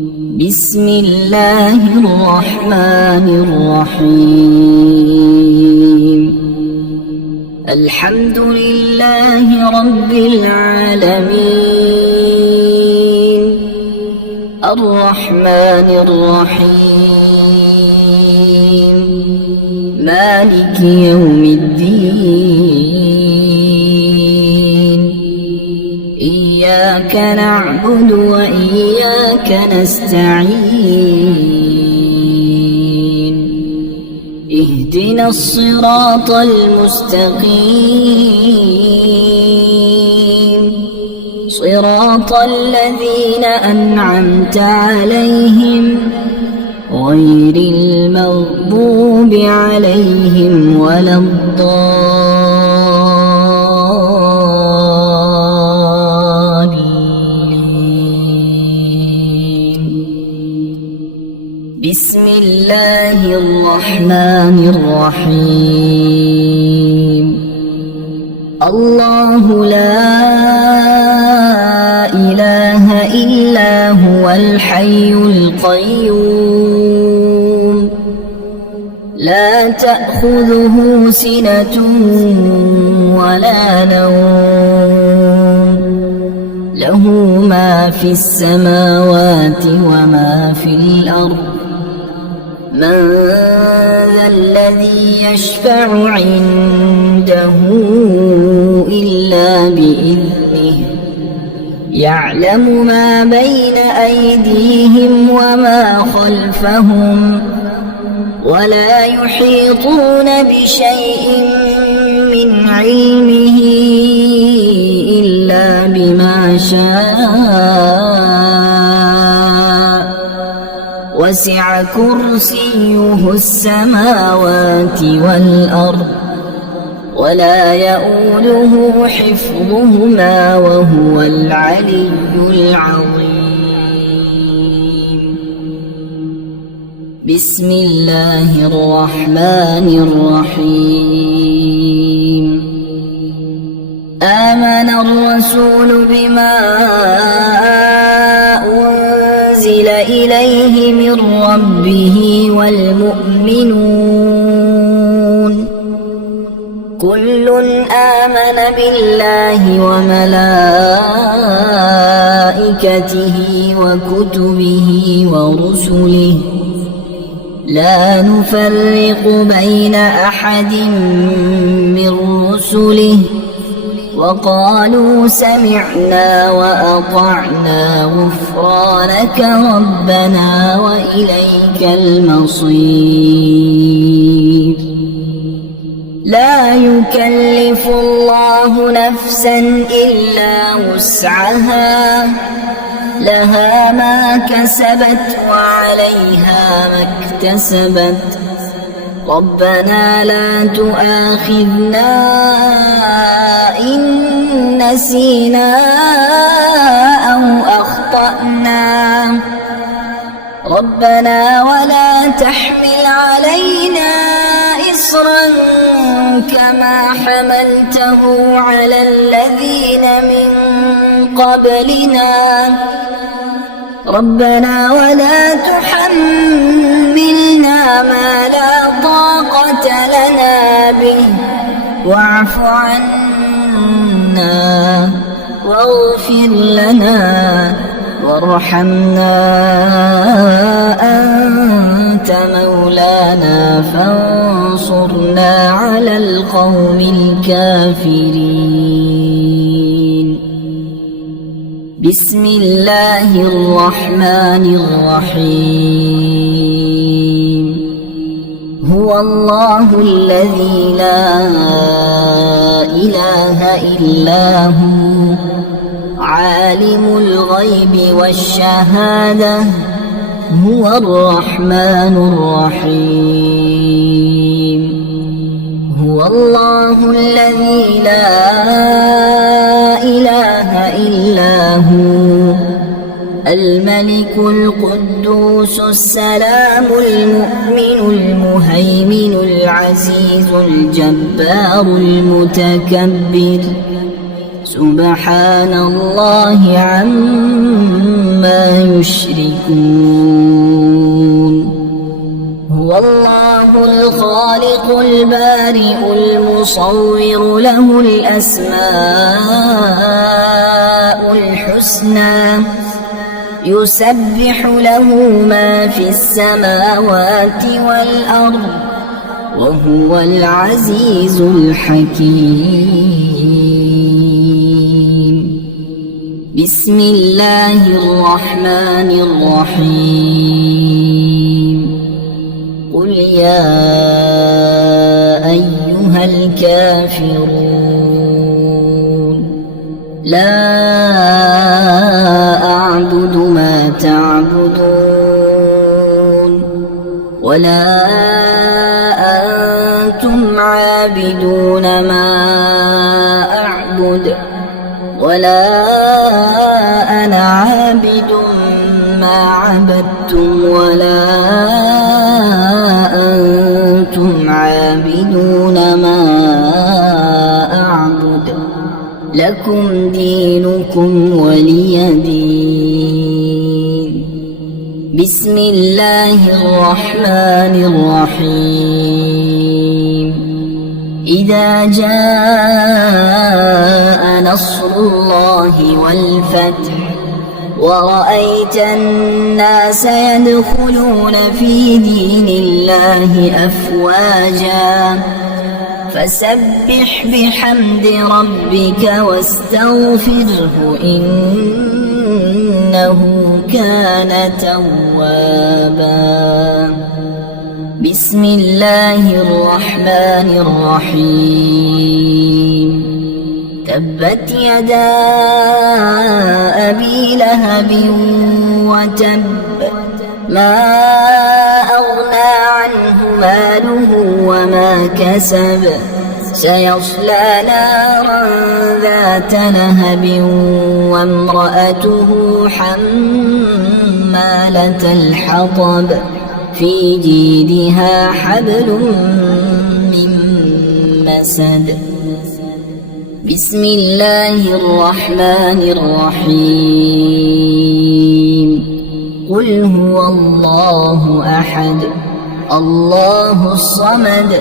بسم الله الرحمن الرحيم. الحمد لله رب العالمين، الرحمن الرحيم، مالك يوم الدين. إياك نعبد وإياك نستعين. اهدنا الصراط المستقيم، صراط الذين أنعمت عليهم غير المغضوب عليهم ولا الضالين. بسم الله الرحمن الرحيم. الله لا إله إلا هو الحي القيوم، لا تأخذه سنة ولا نوم، له ما في السماوات وما في الأرض. من ذا الذي يشفع عنده إلا بإذنه، يعلم ما بين أيديهم وما خلفهم، ولا يحيطون بشيء من علمه إلا بما شاء، وسع كرسيه السماوات والأرض، ولا يؤوده حفظهما وهو العلي العظيم. بسم الله الرحمن الرحيم. آمن الرسول بما أنزل إليه من ربه والمؤمنون، كل آمن بالله وملائكته وكتبه ورسله، لا نفرق بين أحد من رسله، وقالوا سمعنا وأطعنا غفرانك ربنا وإليك المصير. لا يكلف الله نفسا إلا وسعها، لها ما كسبت وعليها ما اكتسبت. ربنا لا تؤاخذنا إن نسينا أو أخطأنا، ربنا ولا تحمل علينا إصرا كما حملته على الذين من قبلنا، ربنا ولا تحملنا ما لا طاقة لنا به، واعف عنا واغفر لنا وارحمنا، أنت مولانا فانصرنا على القوم الكافرين. بسم الله الرحمن الرحيم. هو الله الذي لا إله إلا هو، عالم الغيب والشهادة، هو الرحمن الرحيم. هو الله الذي لا إله إلا هو، الملك القدوس السلام المؤمن المهيمن العزيز الجبار المتكبر، سبحان الله عما يشركون هو الله الخالق البارئ المصور له الأسماء الحسنى يسبح له ما في السماوات والأرض وهو العزيز الحكيم بسم الله الرحمن الرحيم قل يا أيها الكافرون لا أعبد ما تعبدون ولا أنتم عابدون ما أعبد ولا أنا عابد ما عبدتم ولا أنتم عابدون ما أعبد لكم دينكم ولي دين بسم الله الرحمن الرحيم إذا جاء نصر الله والفتح ورأيت الناس يدخلون في دين الله أفواجا فسبح بحمد ربك واستغفره إنه كان توابا بسم الله الرحمن الرحيم تبت يدا أبي لهب وتب ما أغنى عنه ماله وما كسب سيصلى نارا ذات لهب وامرأته حمالة الحطب في جيدها حبل من مسد بسم الله الرحمن الرحيم قل هو الله أحد الله الصمد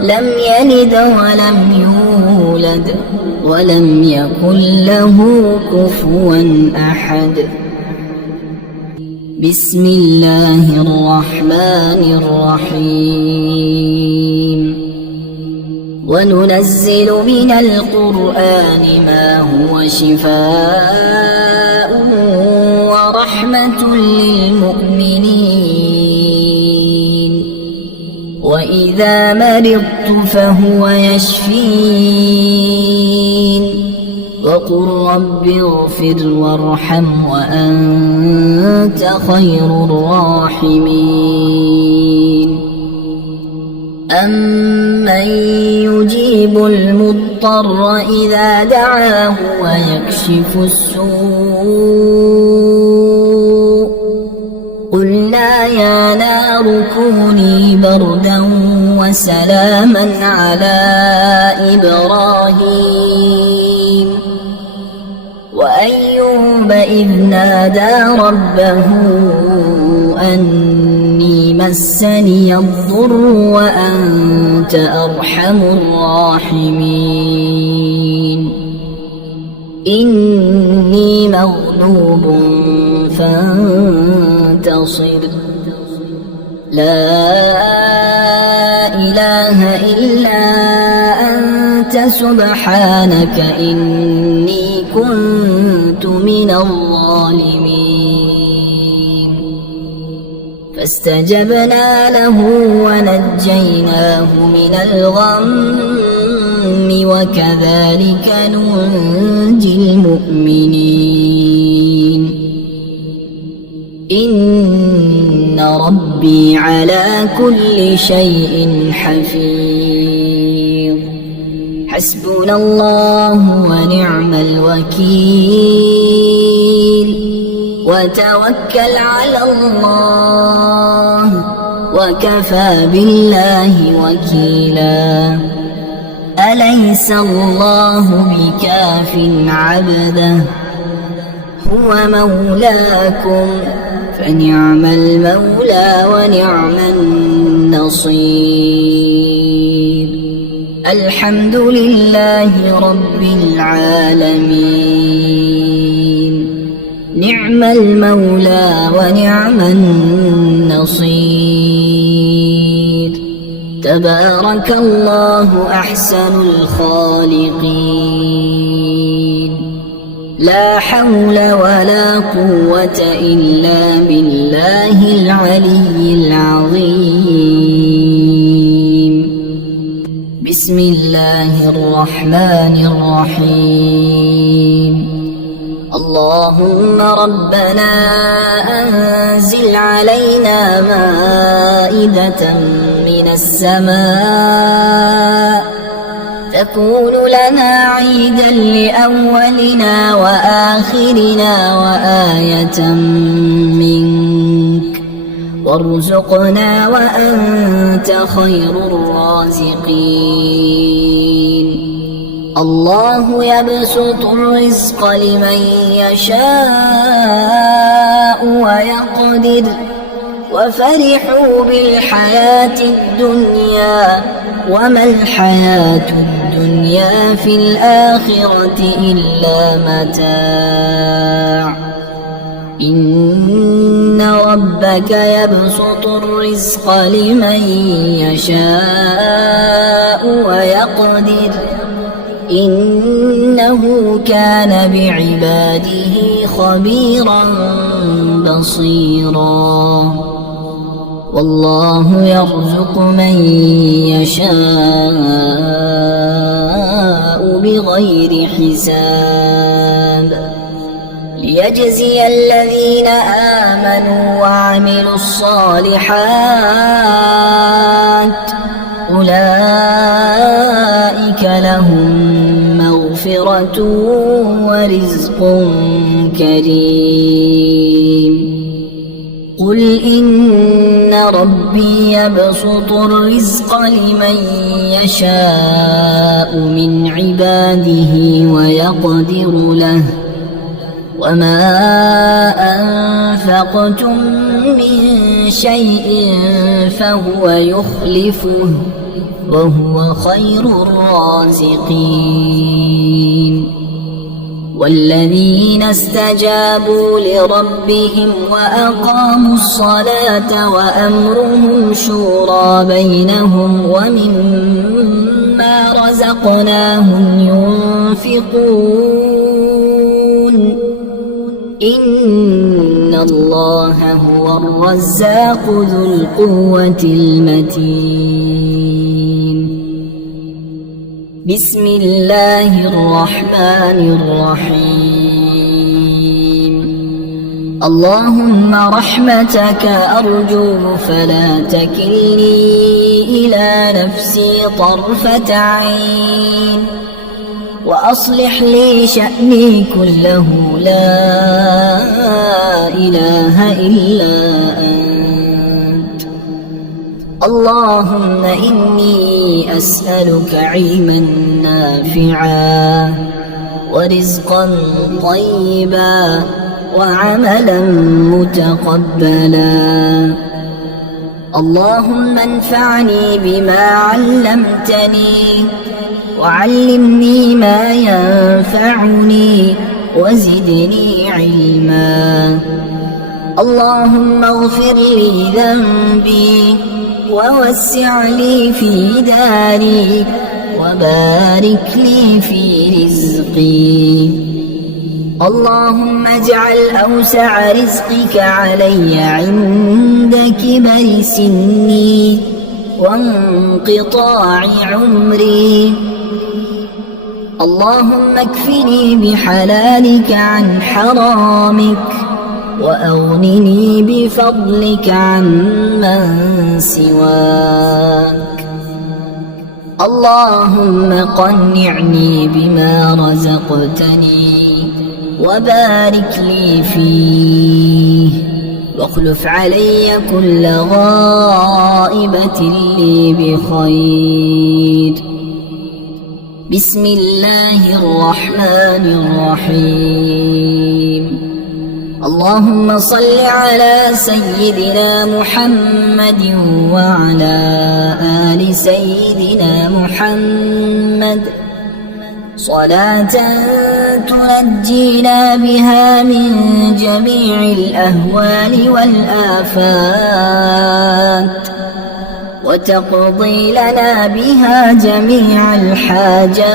لم يلد ولم يولد ولم يكن له كفوا أحد بسم الله الرحمن الرحيم وننزل من القرآن ما هو شفاء ورحمة للمؤمنين وإذا مرضت فهو يشفين وقل رب اغفر وارحم وأنت خير الراحمين أمن يجيب المضطر إذا دعاه ويكشف السوء قلنا يا نار كوني بردا وسلاما على إبراهيم وأيوب إذ نادى ربه أني مسني الضر وأنت أرحم الراحمين إني مغلوب فانتصر لا إله إلا أنت سبحانك إني كنت من الظالمين فاستجبنا له ونجيناه من الغم وكذلك ننجي المؤمنين إن ربي على كل شيء حفيظ حسبنا الله ونعم الوكيل وتوكل على الله وكفى بالله وكيلا أليس الله بكاف عبده هو مولاكم فنعم المولى ونعم النصير. الحمد لله رب العالمين، نعم المولى ونعم النصير. تبارك الله أحسن الخالقين، لا حول ولا قوة إلا بالله العلي العظيم. بسم الله الرحمن الرحيم. اللهم ربنا أنزل علينا مائدة من السماء تكون لنا عيدا لأولنا وآخرنا وآية منك، وارزقنا وأنت خير الرازقين. الله يبسط الرزق لمن يشاء ويقدر، وفرحوا بالحياة الدنيا وما الحياة الدنيا في الآخرة إلا متاع. إن ربك يبسط الرزق لمن يشاء ويقدر، إنه كان بعباده خبيرا بصيرا. والله يرزق من يشاء بغير حساب، ليجزي الذين آمنوا وعملوا الصالحات أولئك لهم مغفرة ورزق كريم. قل إن ربي يبسط الرزق لمن يشاء من عباده ويقدر له، وما أنفقتم من شيء فهو يخلفه وهو خير الرازقين. والذين استجابوا لربهم وأقاموا الصلاة وأمرهم شورى بينهم ومما رزقناهم ينفقون. إن الله هو الرزاق ذو القوة المتين. بسم الله الرحمن الرحيم. اللهم رحمتك أرجو فلا تكلني إلى نفسي طرفة عين، وأصلح لي شأني كله لا إله إلا أنت. اللهم إني أسألك علما نافعا ورزقا طيبا وعملا متقبلا. اللهم انفعني بما علمتني وعلمني ما ينفعني وزدني علما. اللهم اغفر لي ذنبي ووسع لي في داري وبارك لي في رزقي. اللهم اجعل أوسع رزقك علي عند كبر سني وانقطاع عمري. اللهم اكفني بحلالك عن حرامك وأغنني بفضلك عمن سواك. اللهم قنعني بما رزقتني وبارك لي فيه، واخلف علي كل غائبة لي بخير. بسم الله الرحمن الرحيم اللهم صل على سيدنا محمد وعلى آل سيدنا محمد صلاة تنجينا بها من جميع الأهوال والآفات وتقضي لنا بها جميع الحاجات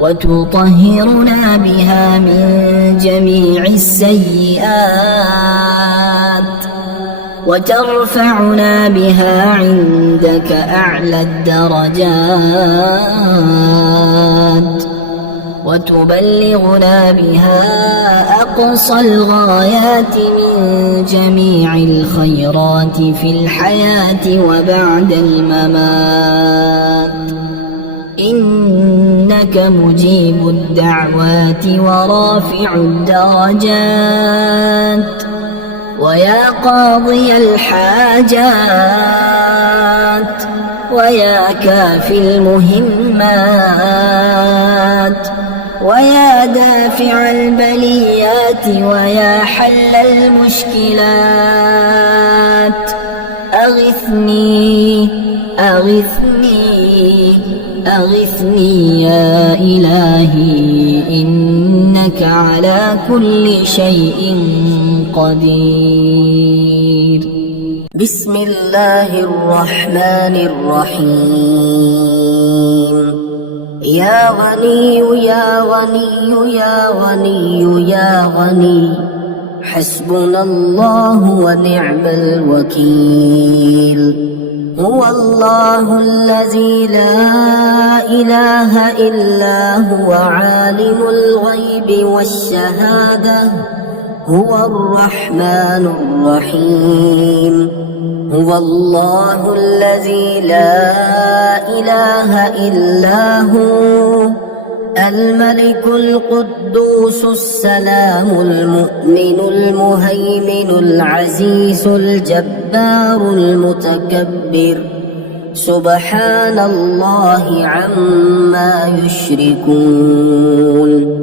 وتطهرنا بها من جميع السيئات وترفعنا بها عندك أعلى الدرجات وتبلغنا بها أقصى الغايات من جميع الخيرات في الحياة وبعد الممات إنك مجيب الدعوات ورافع الدرجات ويا قاضي الحاجات ويا كافي المهمات ويا دافع البليات ويا حل المشكلات أغثني أغثني أغثني يا إلهي إنك على كل شيء قدير. بسم الله الرحمن الرحيم يا غني يا غني يا غني يا غني حسبنا الله ونعم الوكيل هو الله الذي لا إله إلا هو عالم الغيب والشهادة هو الرحمن الرحيم هو الله الذي لا إله إلا هو الملك القدوس السلام المؤمن المهيمن العزيز الجبار المتكبر سبحان الله عما يشركون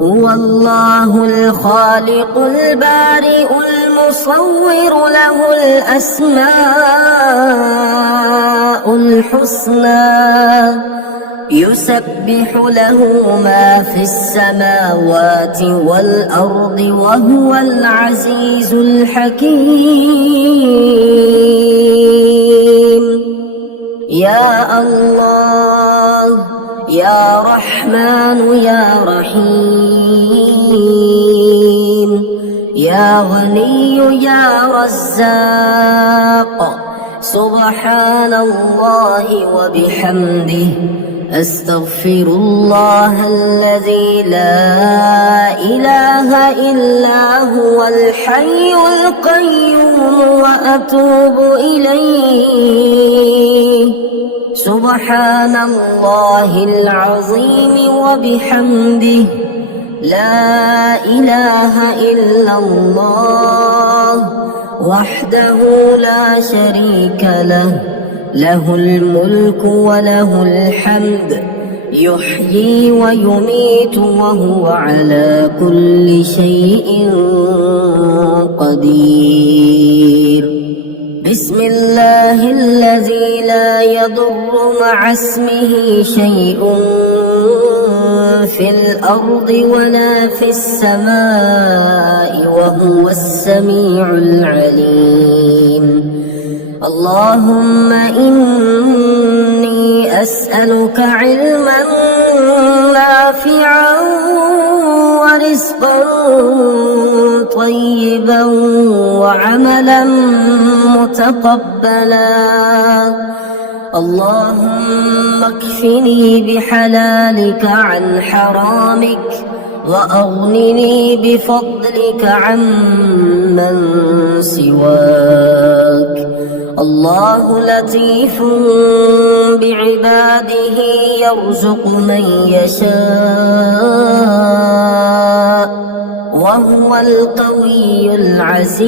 هو الله الخالق البارئ المصور له الأسماء الحسنى يسبح له ما في السماوات والأرض وهو العزيز الحكيم يا الله يا رحمن يا رحيم يا غني يا رزاق سبحان الله وبحمده أستغفر الله الذي لا إله إلا هو الحي القيوم وأتوب إليه سبحان الله العظيم وبحمده لا إله إلا الله وحده لا شريك له له الملك وله الحمد يحيي ويميت وهو على كل شيء قدير بسم الله الذي لا يضر مع اسمه شيء في الأرض ولا في السماء وهو السميع العليم اللهم إني أسألك علما نافعا ورزقا طيبا وعملا متقبلا اللهم اكفني بحلالك عن حرامك وأغنني بفضلك عمن سواك الله لطيف بعباده يرزق من يشاء وهو القوي العزيز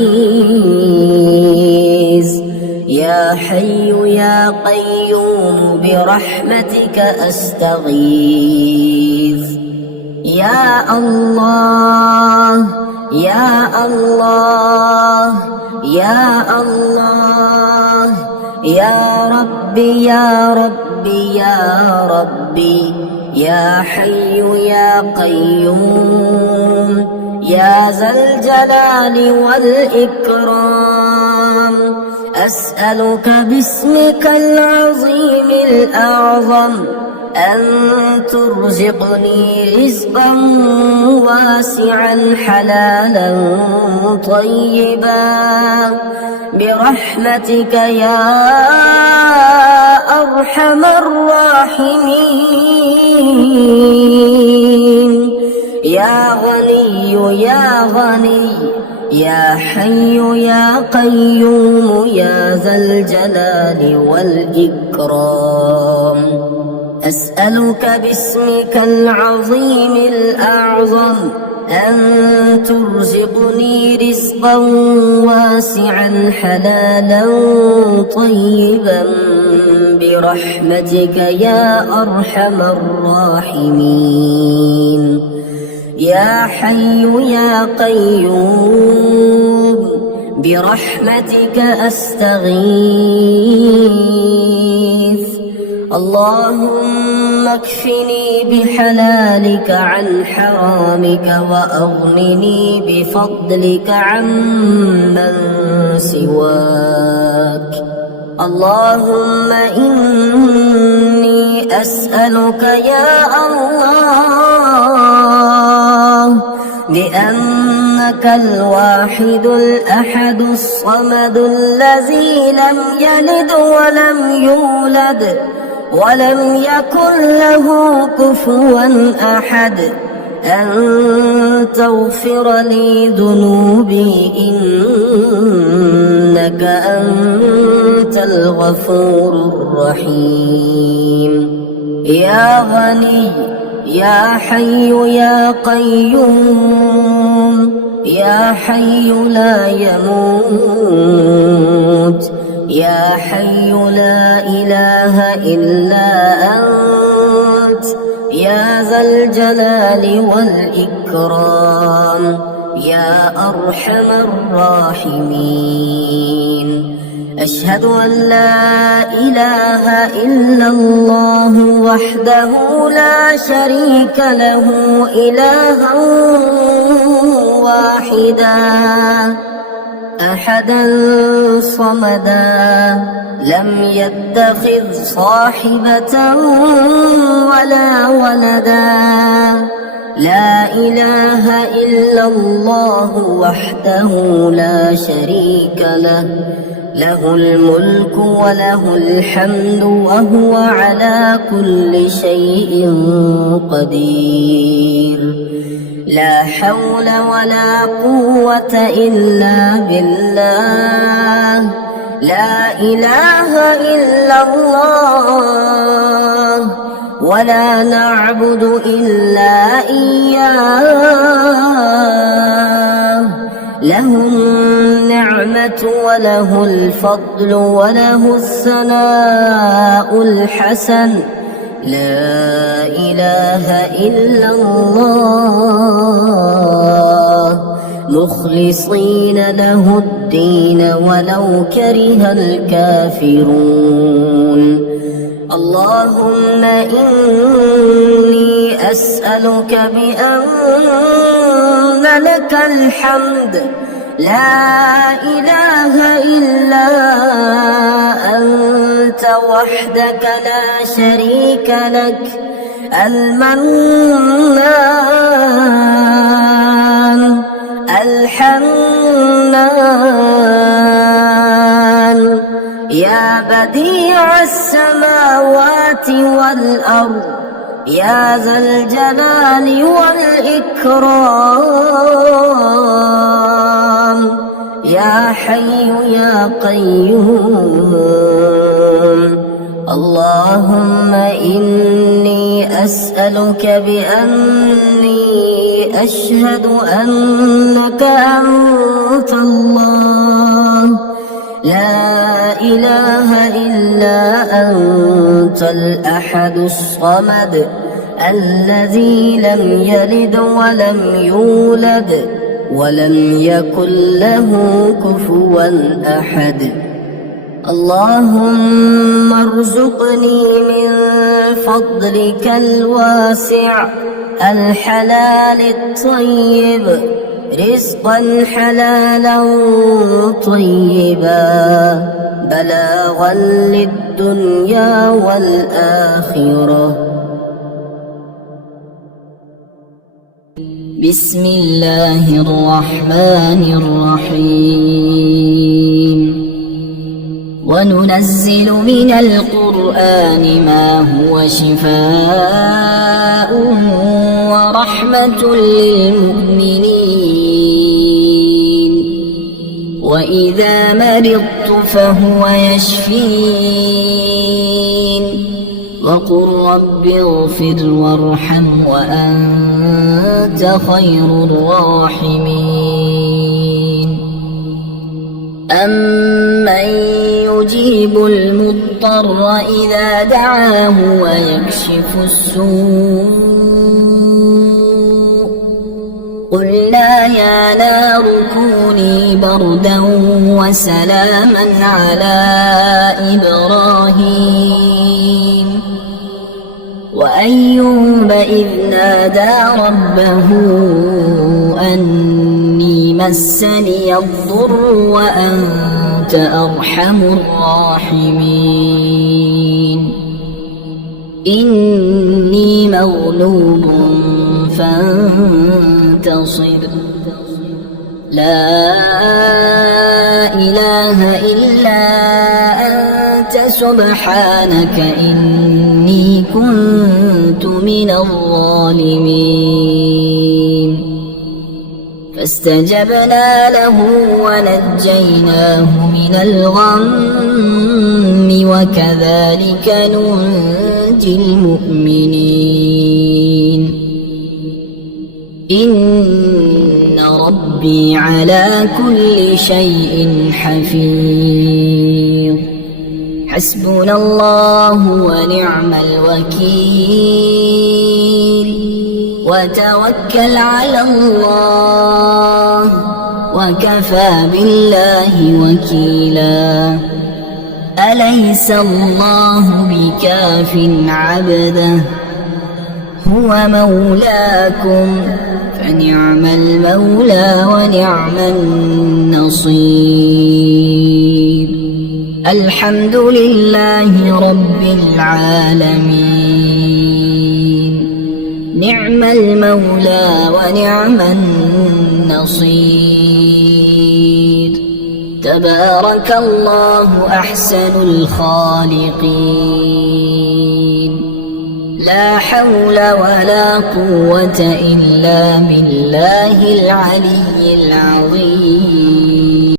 يا يا حي يا قيوم برحمتك أستغيث. يا الله يا الله يا الله يا ربي يا ربي يا ربي يا حي يا قيوم يا ذا الجلال والإكرام أسألك باسمك العظيم الأعظم أن ترزقني رزقا واسعا حلالا طيبا برحمتك يا أرحم الراحمين. يا غني يا غني يا حي يا قيوم يا ذا الجلال والإكرام أسألك باسمك العظيم الأعظم أن ترزقني رزقا واسعا حلالا طيبا برحمتك يا أرحم الراحمين. يا حي يا قيوم برحمتك أستغيث. اللهم اكفني بحلالك عن حرامك وأغنني بفضلك عمن سواك. اللهم إني أسألك يا الله بأنك الواحد الأحد الصمد الذي لم يلد ولم يولد ولم يكن له كفوا أحد أن تغفر لي ذنوبي إنك أنت الغفور الرحيم. يا غني يا حي يا قيوم يا حي لا يموت يا حي لا إله إلا أنت يا ذا الجلال والإكرام يا أرحم الراحمين. أشهد أن لا إله إلا الله وحده لا شريك له إلها واحدا أحدا صمدا لم يتخذ صاحبة ولا ولدا لا إله إلا الله وحده لا شريك له له الملك وله الحمد وهو على كل شيء قدير. لا حول ولا قوة إلا بالله. لا إله إلا الله ولا نعبد إلا إياه. له النعمة وله الفضل وله الثناء الحسن. لا إله إلا الله مخلصين له الدين ولو كره الكافرون. اللهم إني أسألك بأن لك الحمد لا إله إلا أنت وحدك لا شريك لك المنان الحنان يا بديع السماوات والأرض يا ذا الجلال والإكرام يا حي يا قيوم. اللهم إني أسألك بأني أشهد أنك أنت الله لا إله إلا أنت الأحد الصمد الذي لم يلد ولم يولد ولم يكن له كفوا أحد. اللهم ارزقني من فضلك الواسع الحلال الطيب رزقا حلالا طيبا بلاغا للدنيا والآخرة. بسم الله الرحمن الرحيم. وننزل من القرآن ما هو شفاء ورحمة للمؤمنين وإذا مرضت فهو يشفين وقل رب اغفر وارحم وأنت خير الراحمين. أمن يجيب المضطر إذا دعاه ويكشف السوء قلنا يا نار كوني بردا وسلاما على إبراهيم وأيوب إذ نادى ربه أني مسني الضر وأنت أرحم الراحمين. إني مغلوب فانتصر. لا إله إلا أنت سبحانك إني كنت من الظالمين. فاستجبنا له ونجيناه من الغم وكذلك ننجي المؤمنين. إن ربي على كل شيء حفيظ. حسبنا الله ونعم الوكيل وتوكل على الله وكفى بالله وكيلا. أليس الله بكاف عبده هو مولاكم فنعم المولى ونعم النصير. الحمد لله رب العالمين. نعم المولى ونعم النصير. تبارك الله أحسن الخالقين. لا حول ولا قوة إلا بالله العلي العظيم.